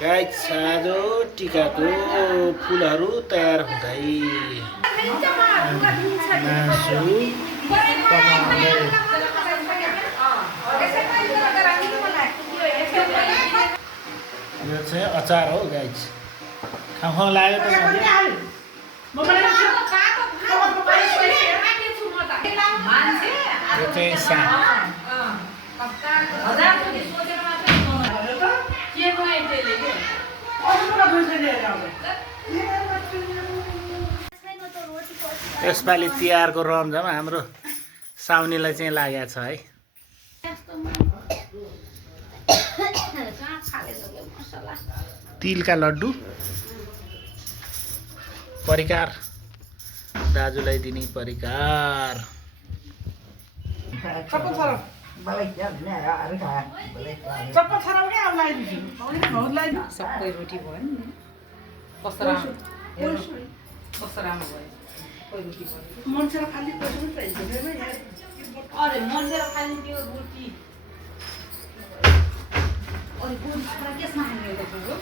Guys साझो टिकाको फुलहरू तयार हुँदै मासु पकाउँदै यो चाहिँ अचार हो गाइस खाउँ लाग्यो त यो चाहिँ साग यसपालि तिहारको रमझम हाम्रो साउनीलाई चाहिँ लागेको छ है। तिलका लड्डु परिकार दाजुलाई दिने परिकार सबै रोटी भयो नि कस्तो राम्रो भयो मान्छेले खाली पैसा अरे मान्छेले खाली त्यो रोटी अरे गोली छोरा केसमा खाने एउटा कुरो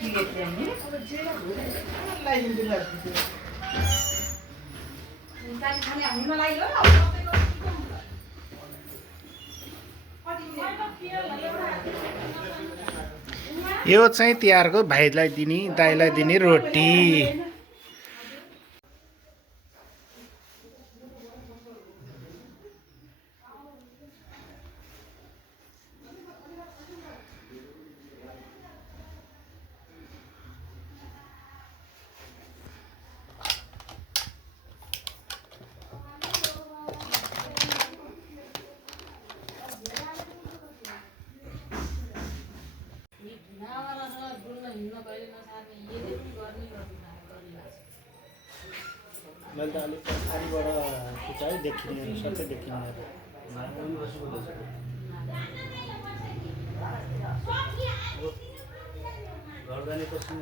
प्लेटले नि खाने हुन लाग्यो यो चाहिँ तिहारको भाइलाई दिने दाइलाई दिने रोटी। मैले त अलिक पछाडिबाट चाहिँ देखिने सबै देखिने घर जाने पछि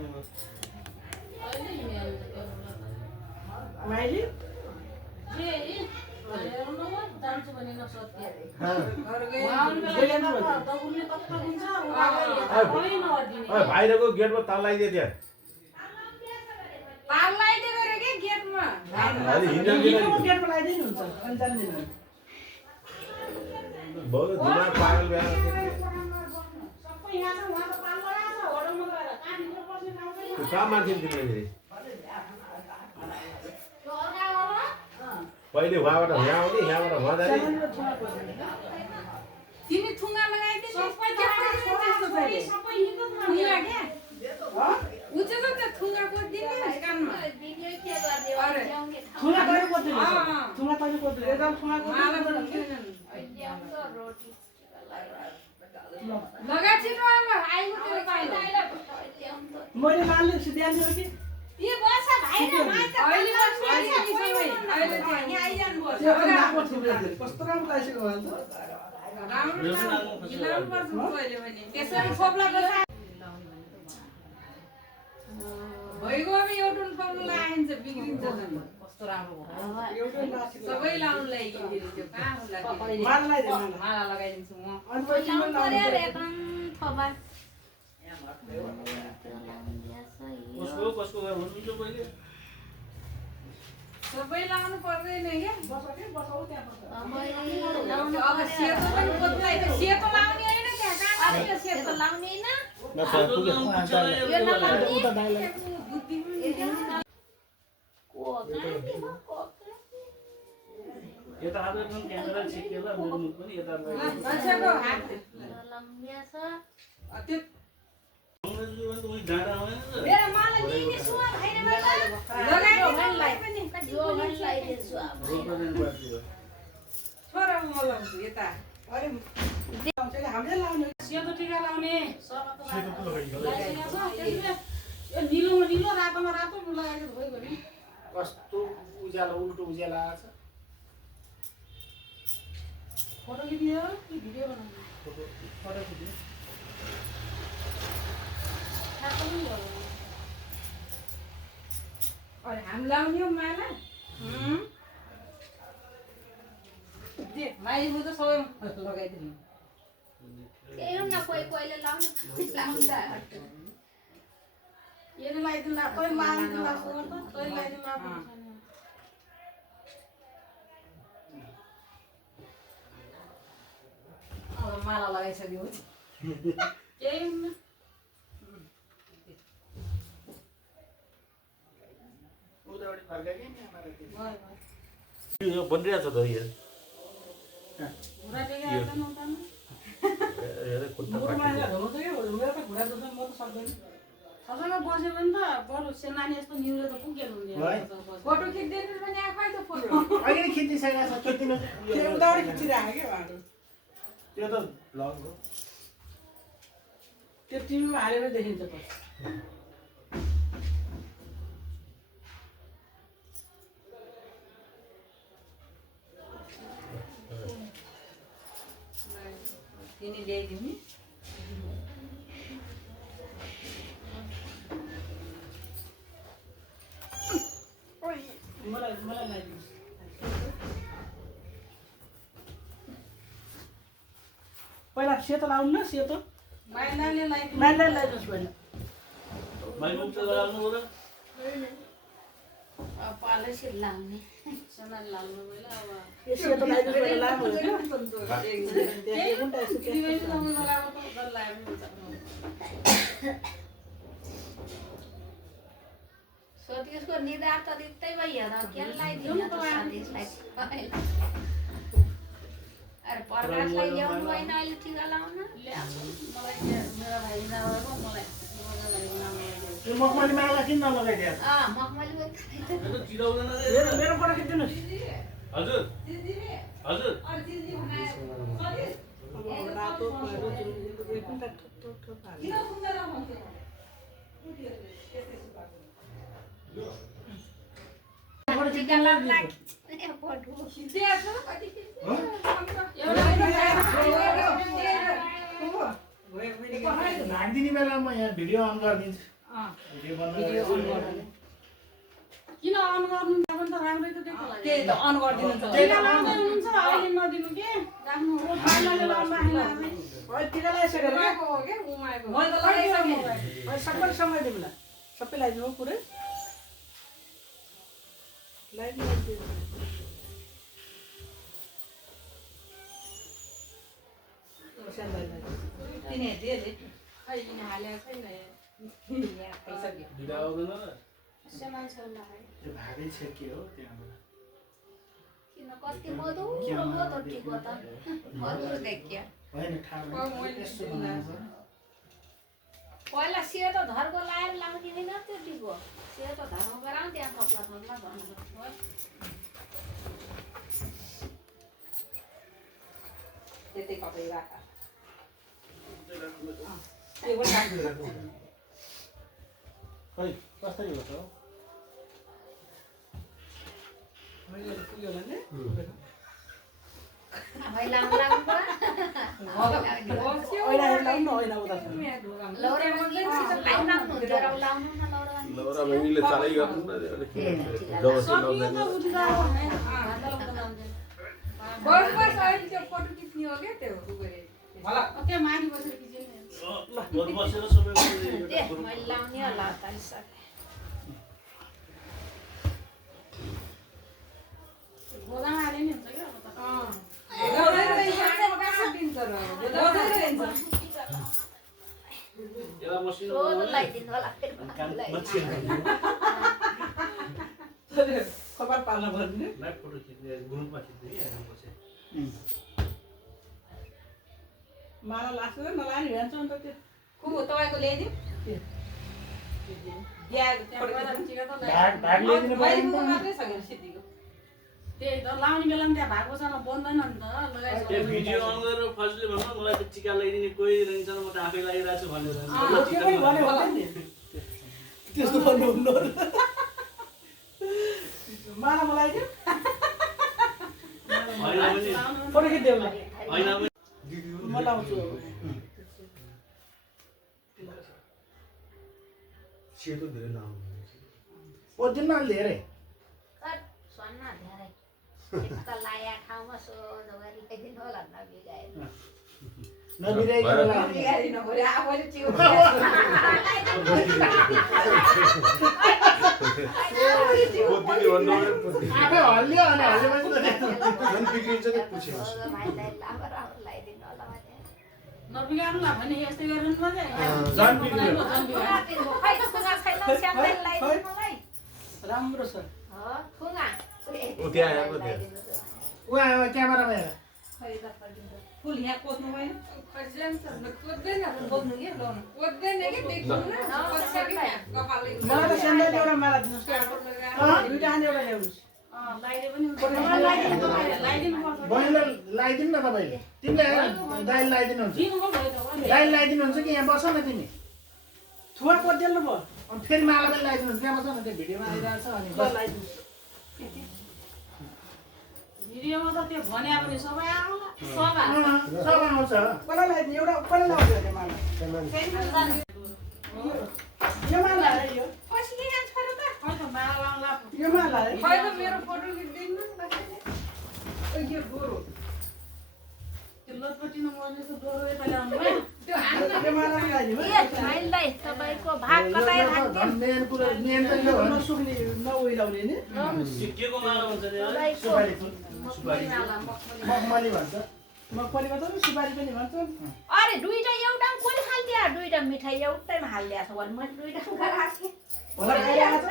बाहिरको गेटमा ताल लगाइदिए त्यहाँ बहुत दिमाग पागल भएर कहाँ मान्छे तिमीले पहिले उहाँबाट यहाँ आउने यहाँबाट उहाँ जाने तिमी थुङ्गा लगाइदिए मैले लाल्ने सिध्याल्ने हो कि कस्तो राम्रो लागिसक्यो भइगयो एउटा फर्मुला लगाइन्छ बिग्रिन्छ कस्तो राम्रो सबै लाउनु लागि त्यो कहाँ माला लगाइदिन्छु म कसको हुनुहुन्छ पहिले सबै लाउनु पर्दैन क्या अब सेतो पनि बोत्लाइ सेतो लाउने हैन त्यहाँ कहाँ यो सेतो लाउने हैन यो नलाउने यो त आज एकदम क्यामेरा छिकेर मेरो मुख पनि यता मान्छेको हात लम्बिया छ त्यो डाँडा मेरो मलाई लिने सुवा भएन लगाइदिनु पनि जो मन लगाइदिन्छु अब छोरा म लाउँछु यता अरे हामीले लाउने सेतो टिका लाउने यो निलोमा निलो रातोमा रातो लगाइदिनु भयो नि कस्तो उज्यालो उल्टो उज्याला छ फोटो खिच्यो कि भिडियो बनाउने फोटो खिच्नु अरे हामी लाउने हो माला माइली म त सबै लगाइदिनु त्यही हो न कोही कोहीले लाउने यसले लगाइदिनु ला तै लगाइदिनु ला फोन त तै लगाइदिनु ला फोन अब माला लगाइसक्यो केही हुन्न उताबाट फर्काइ नि आमाले त्यो। यो बनिरहेछ त यो घुरा टेकेर आउँछ नउतानु हेरे खुट्टा मुरुमा पाकिन्छ। यहाँ हुनु त के मेरो त घुँडा दुख्छ म त सक्दैन सबैमा बस्यो भने त बरु सेनानी यस्तो न्युरो त पुगेन है। फोटो खिच्दैन पनि आफै त फोटो अहिले खिचिसकेको छ खिच्दिनु त्यो उताबाट खिचिरहेको क्या उहाँहरू त्यो त भ्लग हो। त्यो टिभीमा हालेर देखिन्छ त तिनी ल्याइदिउँ नि मलाई लगाइदिनु पहिला सेतो लाउनु न सेतो माइलाले लगाइदिनु माइलाई लगाइदिनुहोस् पहिला पालेसी लाउने सेनानी लाउनु पहिला अब यो सेतो लगाइदिनुहोस् पहिला लामो हो क्या त्रिवेणी लाउनु लगाएको त डर लाग्यो पनि हुन्छ सतीशको निधार त दित्तै भइयो र केलाई दिनु त सतीशलाई अरे प्रकाशलाई ल्याउनु भएन अहिले टिका लाउन मलाई मेरो भाइ नभएको मलाई त्यो मखमली माला किन नलगाइदियो? मखमली मेरो फोटो खिचिदिनुहोस् हजुर हजुर रातो एकपल्ट ठोक ठोक हाल्नु टिका लाउन राखिदिने बेला म यहाँ भिडियो अन गरिदिन्छु। भिडियो बनाएर किन अन गर्नु पनि त राम्रै त देखो लाग्यो त्यही त अन गरिदिनु त टिका लाउँदै हुनुहुन्छ अहिले नदिनु के राख्नु हो पाइलाले लाउनु आएन अहिले टिका लगाइसकेर क्या उमाको हो के उमाको मैले त लगाइसकेँ अहिले सबै सँगै दिउँला सबै लगाइदिनु पुरै लगाइदिनु तिनी दे खै यिनी हालेको छैन खाइसक्यो दिदा आउँदैन र सेनान छोड्ला है त्यो भागै छेकियो त्यहाँबाट। किन कति मधुरो टिको त मधुर देखियो होइन ठाडो यस्तो बनाएको छ। पहिला सेतो धर्को लाएर लाउँदिन त्यो टिको सेतो धर्म गराउँ त्यहाँ थप्ला थप्ला भन्नु त्यतै कतै राख खै कसरी हो त? पुग्यो भने भाइ लाउँ लाउँ त अहिले लाउनु न होइन उता लौरा मन्दिर लाउँ लाउनु हुन्थ्यो र लाउनु न लौरा मन्दिर लौरा बहिनीले चालै गर्नु न जबरजस्ती लाउँदैन बस बस अहिले त्यो फोटो खिच्ने हो के त्यो ओके माथि बसेर खिच्ने दे मैले लाउने होला तालिसके गोदामा हाले नि हुन्छ क्या सोध लगाइदिनु होला कपाल पाल्न पर्ने माला लाग्छ र नलाने भन्छ अन्त त्यो खुब तपाईँको ल्याइदिउँ भाग ल्याइदिनु पर्यो नि त। मात्रै छ कि सिद्धीको त्यही त लाउने बेलामा त्यहाँ भएको छ बन्दैन नि त त्यो लगाइसक्यो भिडियो अन गरेर फर्स्टले भन्नु मलाई त टिका लगाइदिने कोही रहन्छ म त आफै लगाइरहेको छु भनेर त्यो पनि भने हुँदैन नि त्यस्तो भन्नुहुन्न माला मलाई दियो होइन भने फोटो खिचिदियो ल होइन भने म लाउँछु सेतो धेरै लाउनु ओदिन न धेरै सन्न धेरै एक त लाया ठाउँमा सोझो गरी ल्याइदिनु होला न बिगाएर नबिराइकन लाग्ने। बिगारी नपऱ्यो आफैले चिउ पोतिनी भन्नु आफै हल्लियो अनि हल्लिएपछि त झन् बिग्रिन्छ नि पुछ्यो। भाइलाई लामो राम्रो लगाइदिनु होला भने नबिगार्नुला भने यस्तै गर्नु पर्छ झन् बिग्रियो। खै खुगा छैन स्याम्दै लगाइदिनु मलाई राम्रो छ। खुगा ऊ त्यहाँ आएको थियो। उहाँ क्यामेरामा हेर। फुल यहाँ कोच्नु भएन खोज्दैन बोक्नु के लाउनु कोज्दैन के देख्नु न कोज्छ कि कपालले मलाई त स्यान्डल एउटा माला दिनुहोस् त। दुईटा हानी एउटा ल्याउनुहोस्। लाइले पनि लाइदिनु पर्छ बहिनीलाई लगाइदिनु न तपाईँले। तिमीले हेर दाइले लगाइदिनुहुन्छ। दिनु भयो त दाइले लगाइदिनुहुन्छ कि यहाँ बस न तिमी। थुवा कोद्देल्नु भयो अनि फेरि माला पनि लगाइदिनुहोस्। त्यहाँ बस न त्यो भिडियोमा आइरहेको छ अनि बस। भिडियोमा त त्यो भने पनि सबै आउला सबै सब आउँछ। कसलाई लगाइदिनु एउटा कसलाई लगाउँछ त्यो माला यो माला है यो पछि के यहाँ छोरो त खै त माला लाउला यो माला है खै त मेरो फोटो खिच्दिनु न यो गोरो त्यो लटपटिनु मर्ने त डोरो यता ल्याउनु भयो त्यो हान्न यो माला लगाइदिनु भाइलाई तपाईँको भाग कतै राख्दिनु मेन कुरा मेन त यो हो। नसुक्ने नउइलाउने नि के को माला भन्छ नि तपाईँको सुपारी फुल। मखमली माला मखमली मखमली भन्छ। मगफलीमा त सुपारी पनि भन्छ अरे दुईटा एउटा कोही हाल्दिया दुईटा मिठाई एउटैमा हाल्दिया छ भने मैले दुईटा राखेँ होला खाइ आछ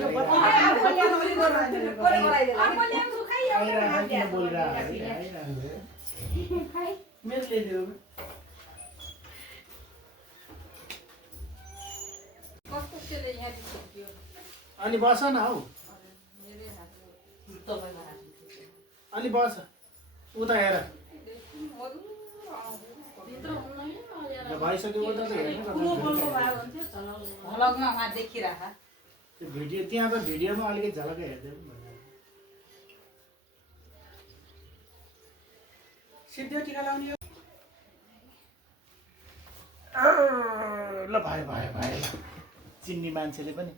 यो बताउनु आफूले नगरी गर्नु कोले गराइदिनु आफूले पनि खै एउटा आइरहेको हाल्दिया किन बोलिरहेको आइरहेको। खै मेरो ल्याइदिनु कस्तो त्यसले यहाँ दियो अनि बस न हौ। मेरै हातले तपाईँको हातले अनि बस उता हेर। भित्र हुँदैन भइसक्यो उता त हेर्नु ठुलो न। बोल्नु भयो भने चाहिँ चलाउनु भलगमा वहाँ देखिराख त्यो भिडियो त्यहाँ त भिडियोमा अलिकति झलकै हेर्दै पनि भयो। सिद्धि टिका लाउने हो ल भयो भयो भयो। चिन्ने मान्छेले पनि